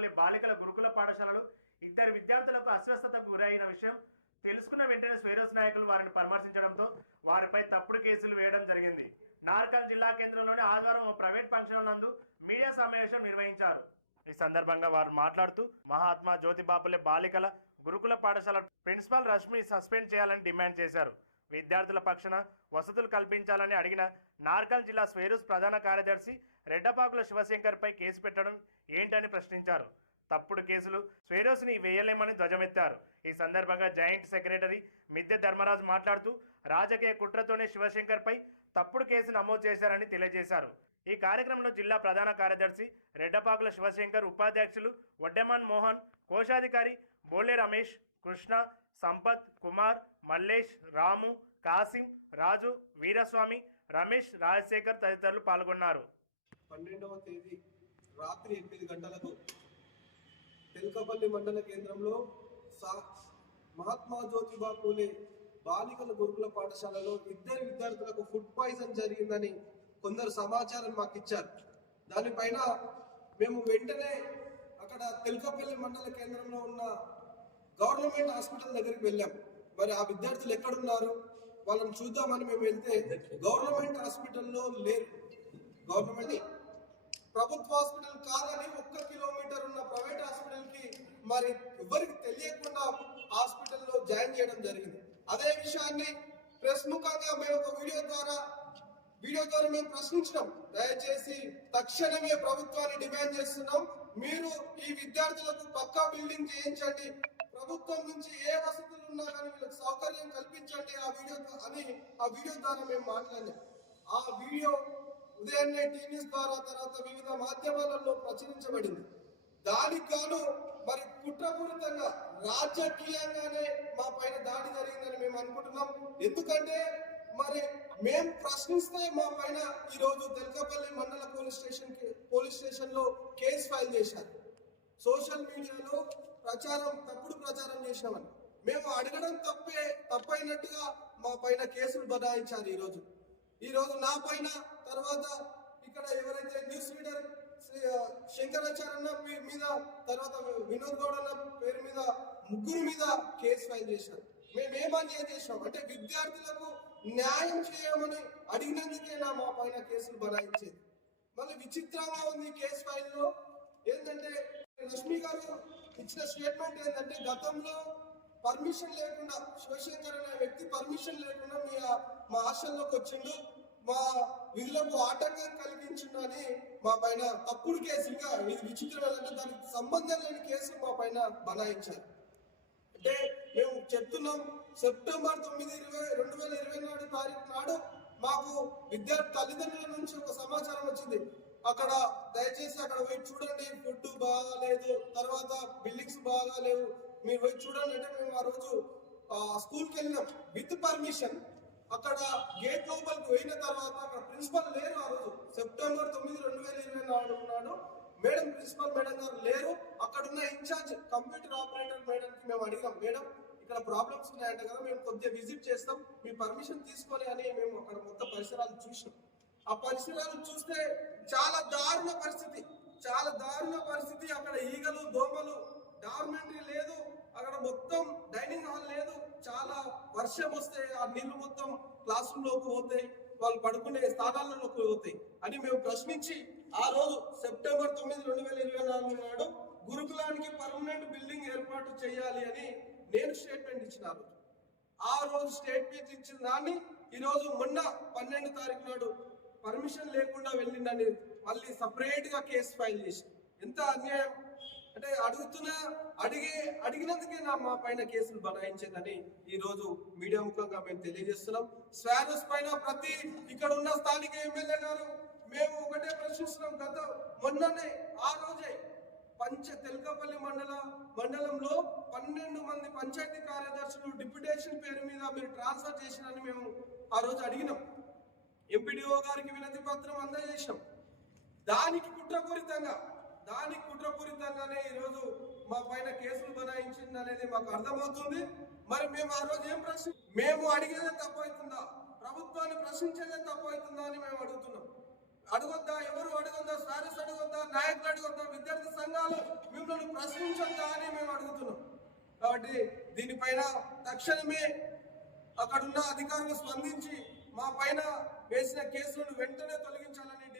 అనకాపల్లి బాలికల గురుకుల పాఠశాలలో ఇద్దరు విద్యార్థులకు అస్వస్థతకు గురైన విషయం తెలుసుకున్న వెంటనే స్వేరోస్ నాయకులు వారిని పరామర్శించడంతో వారిపై తప్పుడు కేసులు వేయడం జరిగింది. నార్కల్ జిల్లా కేంద్రంలోని ఆదివారం ఓ ప్రైవేట్ ఫంక్షన్ నందు మీడియా సమావేశం నిర్వహించారు. ఈ సందర్భంగా వారు మాట్లాడుతూ మహాత్మా జ్యోతిబాపులే బాలికల గురుకుల పాఠశాల ప్రిన్సిపాల్ రష్మి సస్పెండ్ చేయాలని డిమాండ్ చేశారు. విద్యార్థుల పక్షాన వసతులు కల్పించాలని అడిగిన నార్కల్ జిల్లా స్వేరూస్ ప్రధాన కార్యదర్శి రెడ్డపాకుల శివశంకర్పై కేసు పెట్టడం ఏంటని ప్రశ్నించారు. తప్పుడు కేసులు స్వేరోస్ని వేయలేమని ధ్వజమెత్తారు. ఈ సందర్భంగా జాయింట్ సెక్రటరీ మిద్దె ధర్మరాజు మాట్లాడుతూ రాజకీయ కుట్రతోనే శివశంకర్పై తప్పుడు కేసు నమోదు చేశారని తెలియజేశారు. ఈ కార్యక్రమంలో జిల్లా ప్రధాన కార్యదర్శి రెడ్డపాకుల శివశంకర్ ఉపాధ్యక్షులు వడ్డెమాన్ మోహన్ కోశాధికారి బోలే రమేష్ కృష్ణ సంపత్ కుమార్ మల్లేష్ రాము కాసిం రాజు వీరస్వామి రమేష్ రాజశేఖర్ తదితరులు పాల్గొన్నారు. పన్నెండవ తేదీ రాత్రి ఎనిమిది గంటలకు తెల్కపల్లి మండల కేంద్రంలో సా మహాత్మా జ్యోతిబా పూలే బాలికల గురుకుల పాఠశాలలో ఇద్దరు విద్యార్థులకు ఫుడ్ పాయిజన్ జరిగిందని కొందరు సమాచారం మాకు ఇచ్చారు. దానిపైన మేము వెంటనే అక్కడ తెల్కపల్లి మండల కేంద్రంలో ఉన్న గవర్నమెంట్ హాస్పిటల్ దగ్గరికి వెళ్ళాం. మరి ఆ విద్యార్థులు ఎక్కడున్నారు? వాళ్ళని చూద్దామని మేము వెళ్తే గవర్నమెంట్ హాస్పిటల్లో లేరు. గవర్నమెంట్ ప్రభుత్వ హాస్పిటల్ కాదని ఒక్క కిలోమీటర్ ఉన్న ప్రైవేట్ హాస్పిటల్కి మరి ఎవరికి తెలియకుండా హాస్పిటల్లో జాయిన్ చేయడం జరిగింది. అదే విషయాన్ని ప్రెస్ ముఖంగా మేము ఒక వీడియో ద్వారా వీడియో ద్వారా మేము ప్రశ్నించడం దయచేసి తక్షణమే ప్రభుత్వాన్ని డిమాండ్ చేస్తున్నాం. మీరు ఈ విద్యార్థులకు పక్కా బిల్డింగ్ చేయించండి. ప్రభుత్వం నుంచి ఏ వసతులు ఉన్నా కానీ వీళ్ళకి సౌకర్యం కల్పించండి ఆ వీడియో అని ఆ వీడియో ద్వారా మేము మాట్లాడాం ఆ వీడియో ఉదయాన్నే టీవీస్ ద్వారా తర్వాత వివిధ మాధ్యమాలలో ప్రచురించబడింది. దానికి గాను మరి కుట్రపూరితంగా రాజకీయంగానే మా పైన దాడి జరిగిందని మేము అనుకుంటున్నాం. ఎందుకంటే మరి మేం ప్రశ్నిస్తే మా పైన ఈరోజు తెలకపల్లి మండల పోలీస్ స్టేషన్ పోలీస్ స్టేషన్లో కేసు ఫైల్ చేశారు. సోషల్ మీడియాలో ప్రచారం తప్పుడు ప్రచారం చేశామని మేము అడగడం తప్పే తప్పైనట్టుగా మా పైన కేసులు బనాయించారు ఈరోజు. ఈ రోజు నా పైన తర్వాత ఇక్కడ ఎవరైతే న్యూస్ రీడర్ శ్రీ శంకరాచార్య మీద తర్వాత వినోద్ గౌడ్ అన్న పేరు మీద ముగ్గురు మీద కేసు ఫైల్ చేశారు. మేము ఏం అన్యాయం చేసినాం అంటే విద్యార్థులకు న్యాయం చేయమని అడిగినందుకే నా మా పైన కేసులు బనాయించేది. మళ్ళీ విచిత్రంగా ఉంది కేసు ఫైల్లో. ఏంటంటే లక్ష్మి గారు ఇచ్చిన స్టేట్మెంట్ ఏంటంటే గతంలో పర్మిషన్ లేకుండా సోషల్ పర్మిషన్ లేకుండా మీ మా హాస్టల్లోకి వచ్చిండు. మా విధులకు ఆటంకం కలిగించిందని మా పైన తప్పుడు కేసు ఇంకా ఇది విచిత్రమైన దానికి సంబంధం లేని కేసు మా పైన బనాయించారు. అంటే మేము చెప్తున్నాం సెప్టెంబర్ తొమ్మిది ఇరవై రెండు వేల ఇరవై నాడు తారీఖు నాడు మాకు విద్యార్థి తల్లిదండ్రుల నుంచి ఒక సమాచారం వచ్చింది. అక్కడ దయచేసి అక్కడ పోయి చూడండి ఫుడ్ బాగాలేదు తర్వాత బిల్డింగ్స్ బాగాలేవు మీరు పోయి చూడండి అంటే మేము ఆ రోజు స్కూల్కి వెళ్ళినాం. With permission. అక్కడ గేట్ లోపలికి పోయిన తర్వాత అక్కడ ప్రిన్సిపల్ లేరు ఆ రోజు. సెప్టెంబర్ తొమ్మిది రెండు వేల ఇరవై నాలుగు నాడు మేడం ప్రిన్సిపల్ మేడం గారు లేరు. అక్కడ ఉన్న ఇన్ఛార్జ్ కంప్యూటర్ ఆపరేటర్ మేడం కి మేము అడిగాం మేడం ఇక్కడ ప్రాబ్లమ్స్ ఉన్నాయంట కదా మేము కొద్దిగా విజిట్ చేస్తాం. మీ పర్మిషన్ తీసుకొని అని మేము అక్కడ మొత్తం పరిసరాలు చూసినాం. ఆ పరిసరాలు చూస్తే చాలా దారుణ పరిస్థితి. చాలా దారుణ పరిస్థితి. అక్కడ ఈగలు దోమలు డార్మెంటరీ లేదు. మొత్తం డైనింగ్ హాల్ లేదు. చాలా వర్షం వస్తే ఆ నీళ్ళు మొత్తం క్లాస్ రూమ్లోకి పోతాయి. వాళ్ళు పడుకునే స్థానాలలోకి పోతాయి. అని మేము ప్రశ్నించి ఆ రోజు సెప్టెంబర్ తొమ్మిది రెండు వేల ఇరవై నాలుగు నాడు గురుకులానికి పర్మనెంట్ బిల్డింగ్ ఏర్పాటు చేయాలి అని నేను స్టేట్మెంట్ ఇచ్చిన ఆ రోజు. ఆ రోజు స్టేట్మెంట్ ఇచ్చిన దాన్ని ఈ రోజు మొన్న పన్నెండు తారీఖు నాడు పర్మిషన్ లేకుండా వెళ్ళిందని మళ్ళీ సపరేట్గా కేసు ఫైల్ చేసి. ఎంత అన్యాయం? అంటే అడుగుతున్న అడిగే అడిగినందుకే నా మా పైన కేసులు బనాయించిందని ఈ రోజు మీడియా ముఖంగా మేము తెలియజేస్తున్నాం. స్వారస్ పైన ప్రతి ఇక్కడ ఉన్న స్థానిక ఎమ్మెల్యే గారు మేము ఒకటే ప్రశ్నిస్తున్నాం గత మొన్ననే ఆ రోజే పంచ తెలకపల్లి మండల మండలంలో పన్నెండు మంది పంచాయతీ కార్యదర్శులు డిప్యుటేషన్ పేరు మీద మీరు ట్రాన్స్ఫర్ చేసినని మేము ఆ రోజు అడిగినాం. ఎంపీడీఓ గారికి వినతి పత్రం అందజేసినాం. దానికి కుట్రపూరితంగా దాని కుట్రపూరితంగానే ఈరోజు మా పైన కేసులు బనాయించింది అనేది మాకు అర్థమవుతుంది. మరి మేము ఆ రోజు ఏం ప్రశ్న మేము అడిగేదే తప్పవుతుందా ప్రభుత్వాన్ని ప్రశ్నించేదే తప్పవుతుందా అని మేము అడుగుతున్నాం. అడగొద్దా? ఎవరు అడగొద్దా? సారీస్ అడగొద్దా? నాయకులు అడగొద్దా? విద్యార్థి సంఘాలు మిమ్మల్ని ప్రశ్నించొద్దా అని మేము అడుగుతున్నాం. కాబట్టి దీనిపైన తక్షణమే అక్కడున్న అధికారులు స్పందించి మా పైన వేసిన కేసులను వెంటనే తొలగించాలని